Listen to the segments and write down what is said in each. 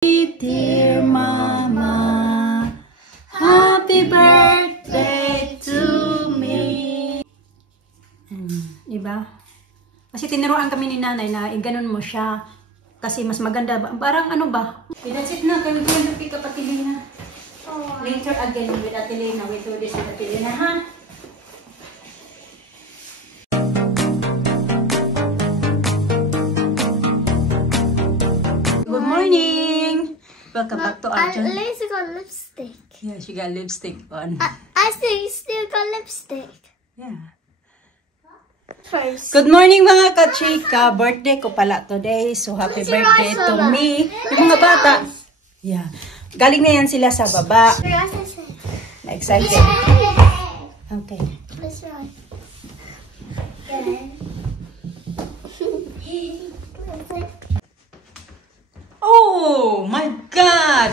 Dear Mama, happy birthday to me. Diba? Kasi tinuruan kami ni nanay na iganon mo siya. Kasi mas maganda ba? Parang ano ba? Okay, that's it na. Kami ko yung pick up Atilina. Later again with Atilina. We do this with Atilina, ha? Good morning! Welcome back to our channel. At least you got lipstick. Yeah, she got lipstick on. I still got lipstick. Yeah. First. Good morning mga kachika! Birthday ko pala today. So happy birthday to me. Yung mga bata. Yeah. Galing na yan sila sa baba. Na-excited. Okay. Let's try. Oh my God!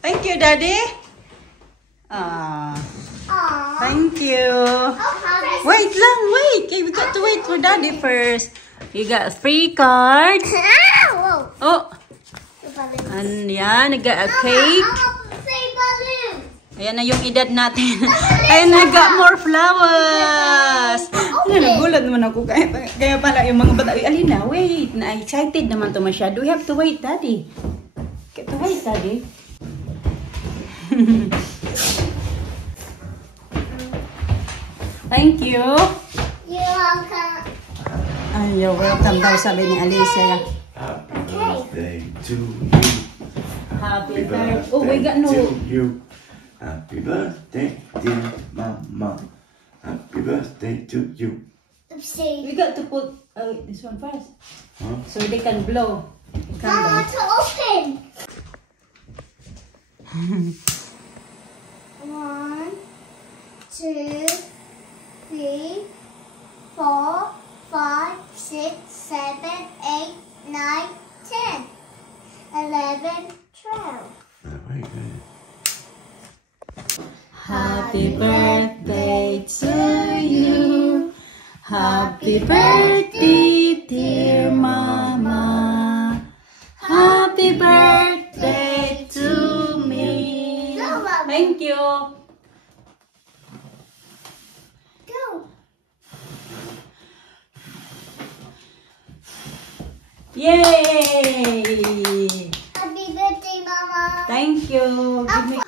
Thank you, Daddy. Thank you. Wait lang, wait. Okay, we got to wait for Daddy first. You got a free card. Oh. And yan, I got a cake. Ayan na yung edad natin. And I got more flowers. Nagulat naman ako. Kaya pala yung mga bata. Alina, wait. Na-excited naman to masyado. We have to wait, Daddy. Get to wait, Daddy. Thank you. You're welcome. You're welcome daw, sabi ni Alisa. Happy birthday to you. Happy birthday. Oh, we got no. To you. Happy birthday, dear Mama. Happy birthday to you. We got to put this one first. Huh? So they can blow. Mama, to open. 1, 2, 3, 4, 5, 6, 7, 8, 9, 10, 11, 12. Very good. Happy birthday to you. Happy birthday, dear Mama. Happy birthday to me. Thank you. Go. Yay! Happy birthday, Mama. Thank you. Give me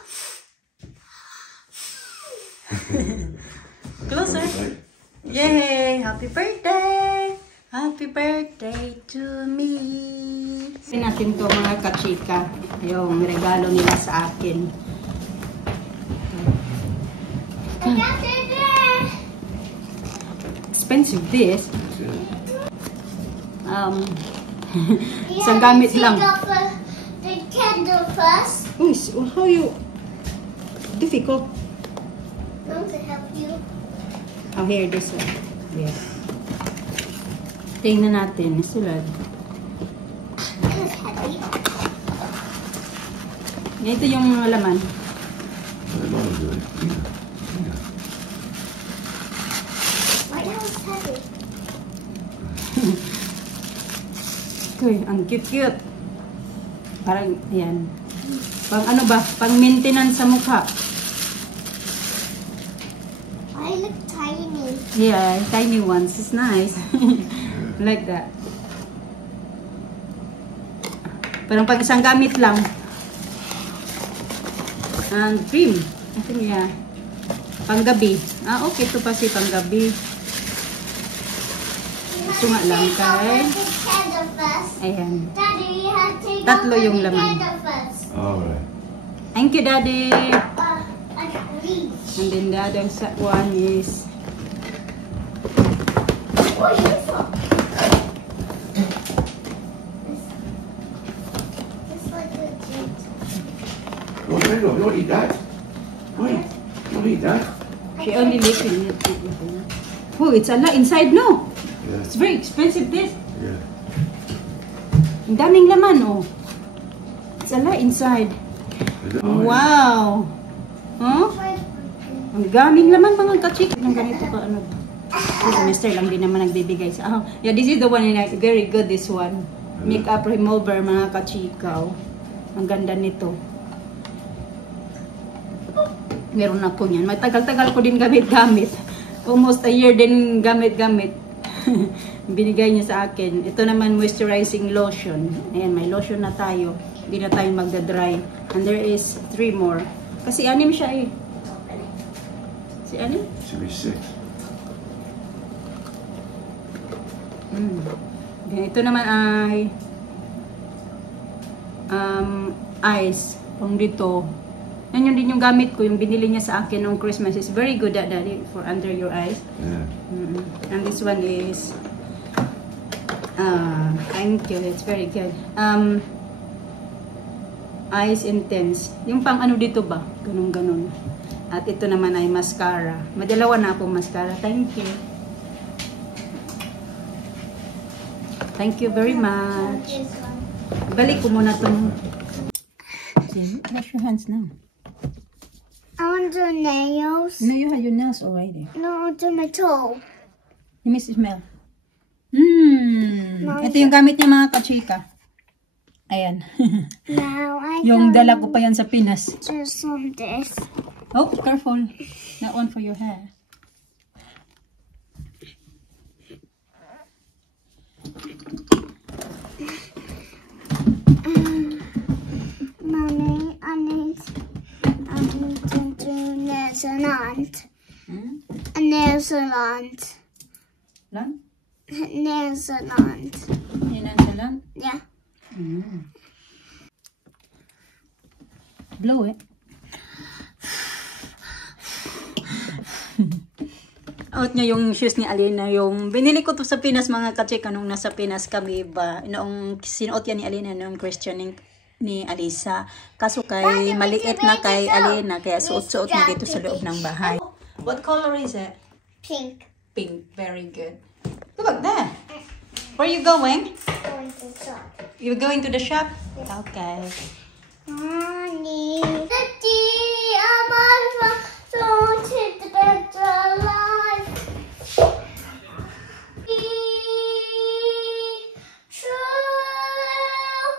closer. Yay! Happy birthday! Happy birthday to me! Kasi natin to mga kachika. Yung regalo nila sa akin. Expensive this. Isang gamit lang. The candle first. Uy, how you... Difficult. I'm to help you. Oh, here, this one. Yes. Tingnan natin. Sulat. It's heavy. Ito yung laman. Why now it's heavy? Uy, ang cute-cute. Parang, yan. Pang ano ba? Pang maintenance sa mukha. I look tiny. Yeah, tiny ones. It's nice. Like that. Parang pag isang gamit lang. And cream. I think, yeah. Panggabi. Okay. Ito pa si panggabi. Ito nga lang kay. Ayan. Daddy, you have to take Tatlo out yung the laman. candle first. Alright. Thank you, Daddy. I got these. And then the other one is... What is this one? It's like a jet. Oh, hang on, you don't eat that. Wait, you don't eat that. She only licking it. Oh, it's a lot inside, no? Yeah. It's very expensive, this. Yeah. Ang daming laman, oh. It's a lot inside. Is it? Wow. Huh? Ang daming laman mga kachik. Ang ganito ka, ano. Si Mr. lang din naman nagbibigay sa yeah, this is the one na very good, this one. Makeup remover, mga kachikaw. Ang ganda nito. Meron ako niyan. Matagal-tagal ko din gamit-gamit. Almost a year din gamit-gamit. Binigay niya sa akin. Ito naman moisturizing lotion. Ayan, may lotion na tayo. Hindi na tayo magda-dry. And there is 3 more. Kasi 6 siya eh. Si ano? Should be 6. Ito naman ay eyes. Pang dito. Yan yun din yung gamit ko. Yung binili niya sa akin noong Christmas. Is very good at daddy for under your eyes. Yeah. And this one is thank you. It's very good. Eyes Intense. Yung pang ano dito ba? Ganun-ganun. At ito naman ay mascara. Madalawa na akong mascara. Thank you. Thank you very much. This one. Balik ko muna itong... Wash your hands now. I want to do nails. No, you have your nails already. No, I want to do my toe. You miss smell. Ito yung gamit niya mga kachika. Ayan. Now I Yung can dala ko pa yan sa Pinas. do some this. Oh, careful. That one for your hair. Mommy, I need to do nails salon. A nail salon. Lan? Nail salon. Yan ang salon. Yeah. Blow it. Out niya yung shoes ni Alina. Yung binili ko to sa Pinas mga kachika nung nasa Pinas kami ba. Noong sinuot yan ni Alina noong questioning ni Alisa. Kaso kay maliit na kay Alina. Kaya suot-suot niya dito sa loob ng bahay. What color is it? Pink. Pink. Very good. Look at that. Where are you going? Going to shop. You're going to the shop? Okay. Honey. Daddy, I'm on so to the better life. Be true.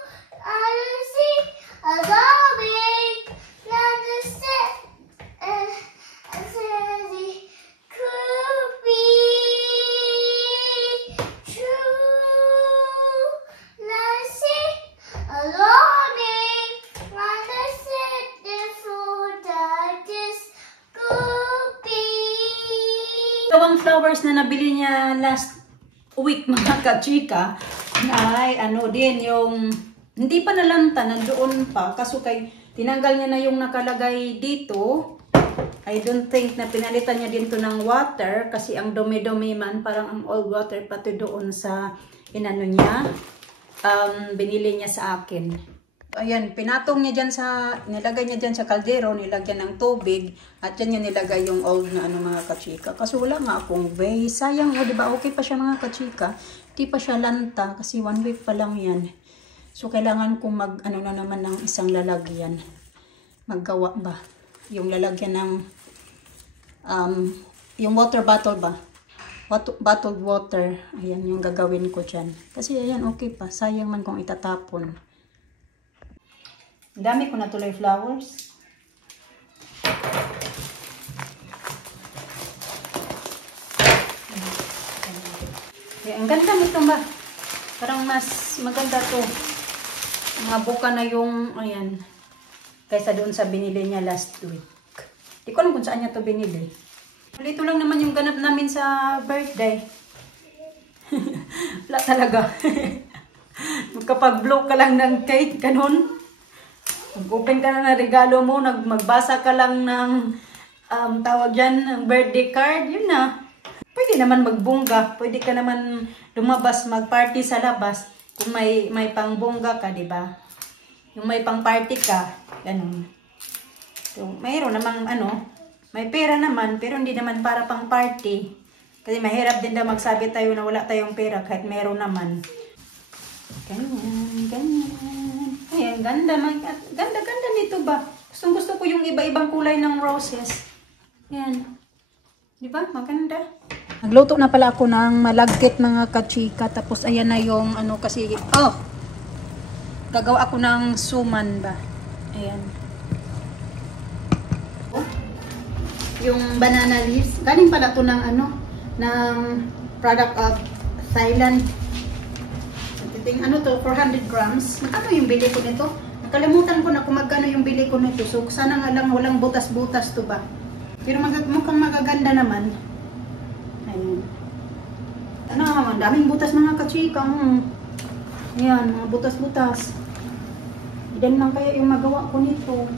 I see a zombie. Not the set. I said it could be true. Let's see a zombie. Not the set the food that this could be. Ito ang flowers na nabili niya last week mga kachika. Ay, ano din, yung hindi pa nalanta, nandoon pa. Kaso kay tinanggal niya na yung nakalagay dito. I don't think na pinalitan niya din to ng water. Kasi ang dumi-dumi man, parang ang old water pati doon sa inano niya. Binili niya sa akin. Ayan, pinatong niya dyan sa, nilagay niya dyan sa kaldero, nilagyan ng tubig, at dyan niya nilagay yung old na ano mga kachika. Kasi wala nga akong vase. Sayang, o diba, okay pa siya mga kachika. Di pa siya lanta, kasi 1 week pa lang yan. So, kailangan kong mag, ano na naman ng isang lalagyan. Maggawa ba? Yung lalagyan ng, yung water bottle ba? Bottled water. Ayan, yung gagawin ko dyan. Kasi ayan, okay pa. Sayang man kung itatapon. Ang dami ko na tuloy flowers. Okay, ang ganda nito ba? Parang mas maganda to. Mga buka na yung, ayan, kaysa doon sa binili niya last week. Di ko alam kung saan niya to binili. Ito lang naman yung ganap namin sa birthday. Wala talaga. Kapag blow ka lang ng cake, ganun. Mag-open ka na ng regalo mo, magbasa ka lang ng tawag dyan, ng birthday card, yun na. Pwede naman magbongga, pwede ka naman lumabas, mag-party sa labas. Kung may pangbongga ka, di ba? Yung may pang-party ka, ganun. So, mayroon namang may pera naman, pero hindi naman para pang-party. Kasi mahirap din na magsabi tayo na wala tayong pera kahit meron naman. Ganyan, ganyan. Ayan, ganda. Ganda nito ba? Gusto ko yung iba-ibang kulay ng roses. Ayan. Di ba? Maganda. Nagluto na pala ako ng malagkit mga kachika. Tapos ayan na yung ano kasi, gagawa ako ng suman ba. Ayan. Yung banana leaves. Galing pala to ng ano, ng product of Thailand. Ano to, 400 grams. Magkano yung bili ko nito? Nakalimutan ko na kung magkano yung bili ko nito. So, sana nga lang walang butas-butas to ba. Pero mukhang magaganda naman. Ayun. Ano naman, daming butas mga kachika. Ayan, mga butas-butas. Ilan lang kaya yung magawa ko nito.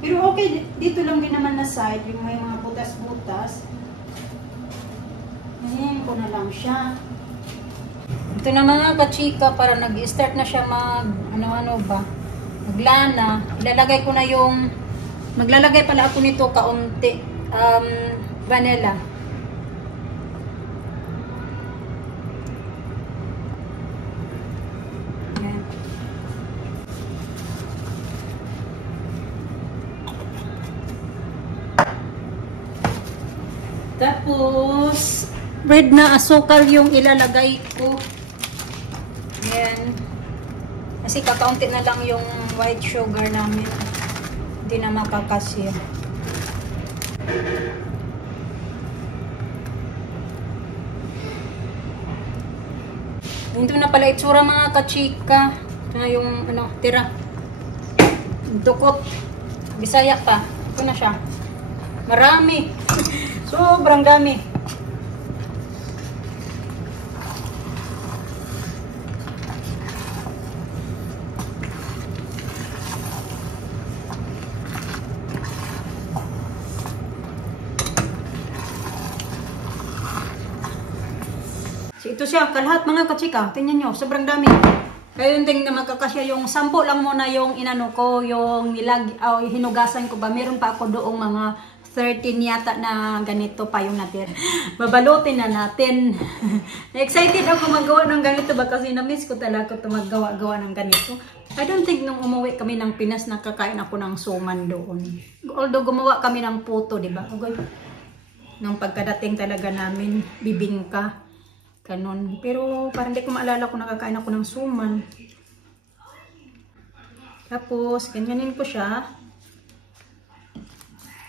Pero okay, dito lang din naman na side, yung may mga butas-butas. Ayan ko na lang siya. Ito na mga kachika, para nag-start na siya ano ba, maglana. Ilalagay ko na yung, maglalagay pala ako nito kaunti, vanilla. Ayan. Tapos, red na asukal yung ilalagay ko. Ayan. Kasi kakaunti na lang yung white sugar namin. Hindi na makakasya. Ito na pala itsura mga kachika. Ito na yung ano, tira. Dukot. Bisaya pa. Ito na siya. Marami. Sobrang dami. So, ito siya, kalahat mga kachika. Tingnan nyo, sobrang dami. Kaya yung ting na magkakasya, yung 10 lang muna yung inano ko, yung hinugasan ko ba. Meron pa ako doong mga 13 yata na ganito pa yung natin. Babalutin na natin. Excited ako magawa ng ganito ba kasi na-miss ko talaga ito maggawa-gawa ng ganito. I don't think nung umuwi kami ng Pinas nakakain ako ng suman doon. Although gumawa kami ng puto, di ba? Nung pagkadating talaga namin, bibingka. Ganon. Pero parang hindi ko maalala kung nakakain ako ng suman. Tapos, ganyanin ko siya.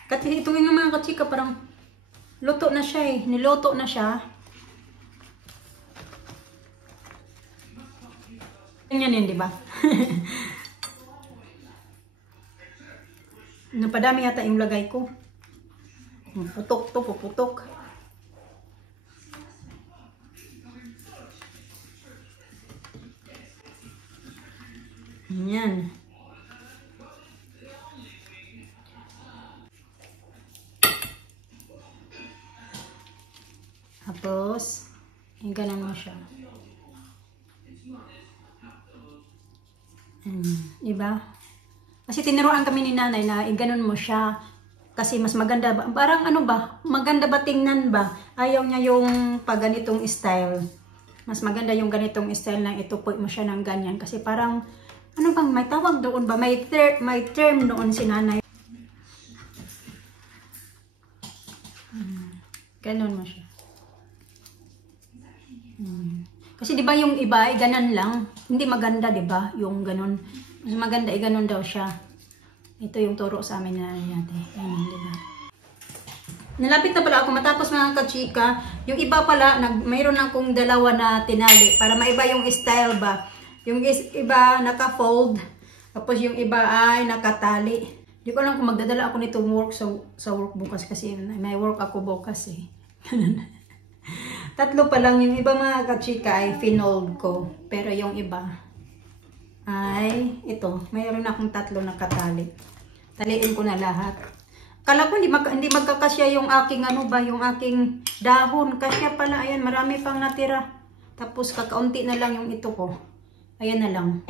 Kasi ito yung mga kachika, parang luto na siya eh. Niluto na siya. Ganyanin, di ba? Napadami yata yung lagay ko. Putok to, puputok. Yan. Tapos, yung ganun mo siya. Diba? Kasi tinuruan kami ni nanay na ganun mo siya. Kasi mas maganda ba? Parang ano ba? Maganda ba tingnan ba? Ayaw niya yung pag ganitong style. Mas maganda yung ganitong style na itupoy mo siya ng ganyan. Kasi parang, ano bang, may tawag doon ba? May term doon si nanay. Ganun mo siya. Kasi 'di ba yung iba ay ganun lang, hindi maganda 'di ba? Yung ganun. Mas maganda ay ganun daw siya. Ito yung turo sa amin na natin. Ganun, 'di ba? Nalapit na pala ako matapos mga kachika. Yung iba pala mayroon akong dalawa na tinali para maiba yung style ba. Yung iba naka-fold, tapos yung iba ay nakatali. Hindi ko alam kung magdadala ako nito work sa work bukas kasi may work ako bukas eh. Tatlo pa lang, yung iba mga kachika ay finold ko. Pero yung iba ay ito. Mayroon akong tatlo na katali. Taliin ko na lahat. Kala ko hindi magkakasya yung aking ano ba, yung aking dahon. Kasya pala, ayan, marami pang natira. Tapos kakaunti na lang yung ito ko. Ayan na lang.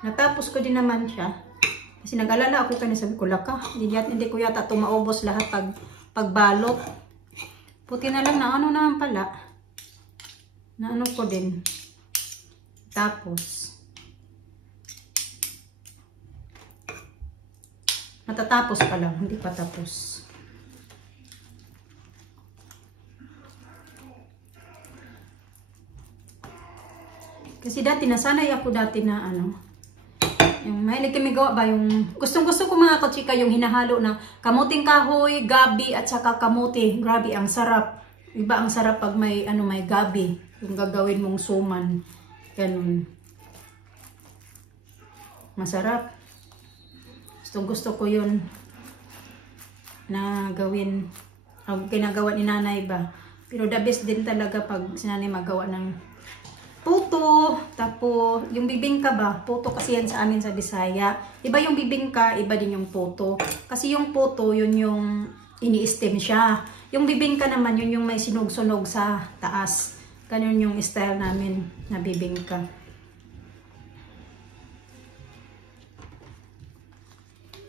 Natapos ko din naman siya. Kasi nag-alala ako kanina, sabi ko, laka. Hindi ko yata ito maubos lahat pagbalot. Puti na lang na ano naman pala. Na ano ko din. Tapos. Matatapos pa lang, hindi pa tapos. Kasi dati, nasanay ako dati na ano, yung mahilig kami gawa ba, yung gustong-gusto ko mga kachika, yung hinahalo na kamuting kahoy, gabi, at saka kamuti. Grabe, ang sarap. Iba ang sarap pag may, ano, may gabi. Yung gagawin mong suman. Ganun. Masarap. Gustong-gusto ko yun na gawin. Ang ginagawa ni nanay ba. Pero the best din talaga pag si nanay magawa ng puto, tapos yung bibingka ba, puto kasi yan sa amin sa Bisaya. Iba yung bibingka, iba din yung puto. Kasi yung puto, yun yung ini-steam siya. Yung bibingka naman, yun yung may sinog-sunog sa taas. Ganun yung style namin na bibingka.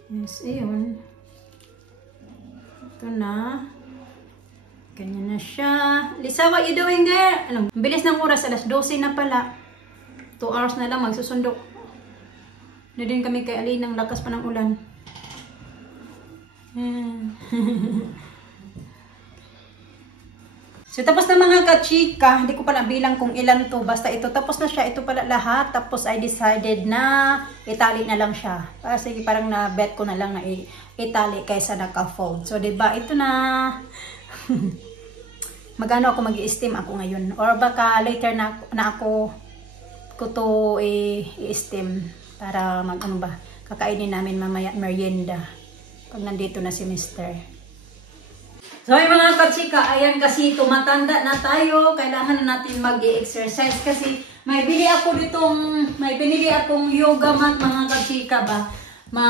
Yes, ayun. Ito na. Ganyan na siya. Lisa, what you doing there? Alam, bilis ng oras, alas 12 na pala. 2 hours na lang, magsusundok. Na din kami kay Alinang, lakas pa ng ulan. So, tapos na mga kachika. Hindi ko pa nabilang kung ilan to. Basta ito, tapos na siya. Ito pala lahat. Tapos, I decided na itali na lang siya. Kasi parang na-bet ko na lang na itali kaysa naka-fold. So, diba, ito na. Magano ako mag-i-steam ako ngayon, or baka later na ako ko to i-steam para ano ba, kakainin namin mamaya merienda pag nandito na si Mr. So ay mga katsika, ayan kasi tumatanda na tayo, kailangan na natin mag-exercise kasi may binili akong yoga mat mga katsika ba.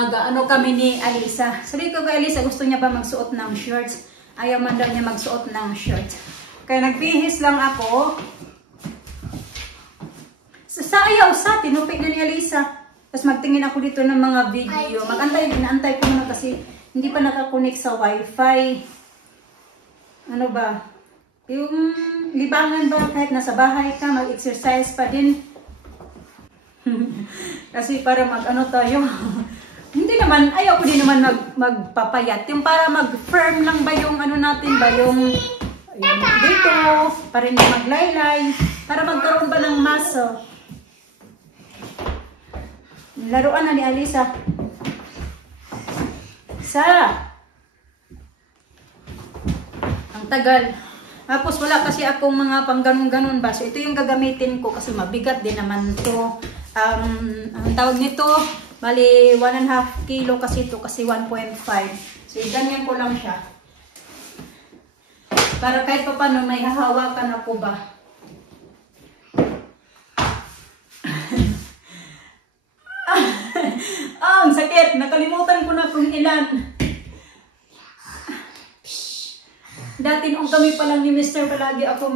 Ano kami ni Alisa. Sabi ko kay Alisa, gusto niya ba magsuot ng shorts? Ayaw man daw niya magsuot ng shirt. Kaya nagpihis lang ako. Sa ayaw sa, tinupik na ni Alisa. Tapos magtingin ako dito ng mga video. Inaantay ko muna kasi hindi pa nakakonek sa wifi. Ano ba? Yung libangan ba kahit nasa bahay ka, mag-exercise pa din. Kasi para mag-ano tayo. Hindi naman, ayaw ko din naman magpapayat. Yung para mag-firm lang ba yung ano natin ba, yung dito, para hindi maglaylay, para magkaroon ba ng muscle. Laruan na ni Alisa. Ang tagal. Tapos wala kasi akong mga pang ganun-ganun ba. So ito yung gagamitin ko kasi mabigat din naman to. Ang tawag nito, bali 1.5 kilo kasi ito, kasi 1.5. So, ganyan ko lang siya. Para kahit pa paano may hahawakan ako ba. Ang sakit! Nakalimutan ko na kung ilan. Dati noong kami pa lang ni Mr. palagi ako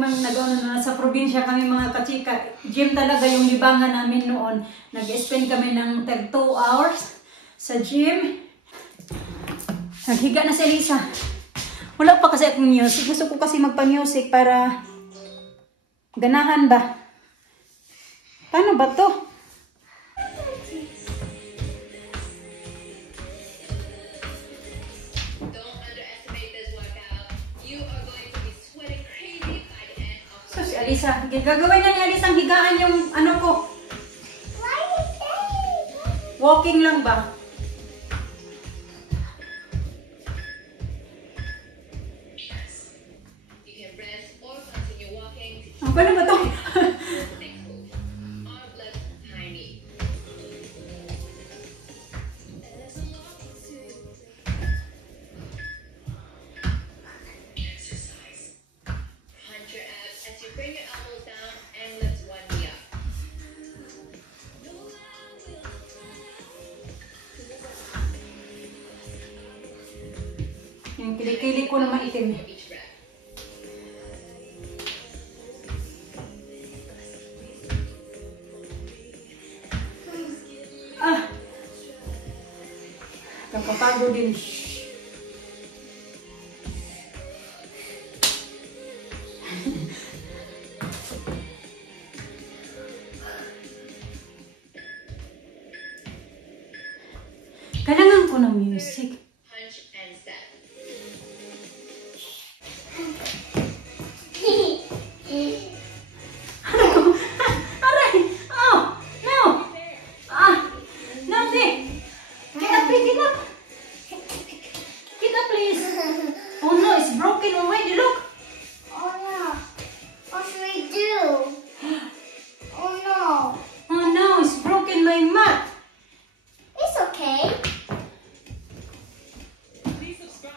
sa probinsya kami mga kachika. Gym talaga yung libangan namin noon. Nag-spend kami ng 2 hours sa gym. Naghiga na si Lisa. Wala pa kasi akong music. Gusto ko kasi magpa-music para ganahan ba. Paano ba to? Alisa, gagawin na ni Alisa ang higaan yung ano ko. Walking lang ba? Ang paano ba ito? Yung kilikili ko na maitim. Nakapagod din. Kailangan ko ko ng music. Punch and set. Aray! Oh! No! No, Vic! Get up, Vic! Get up! Get up, please! Oh no, it's broken already, look! Oh no. What should we do? Oh no. Oh no, it's broken my mat! It's okay. Please subscribe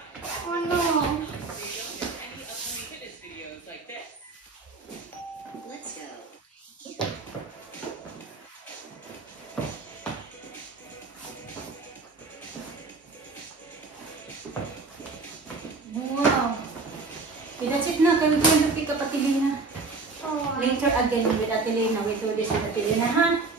Oh no. so you don't miss any upcoming fitness videos like this. Let's go. Wow! Okay, that's it na. Kami ko yung kapatid na. Oh. Later again with Ate Lena. We do this with Ate Lena, ha?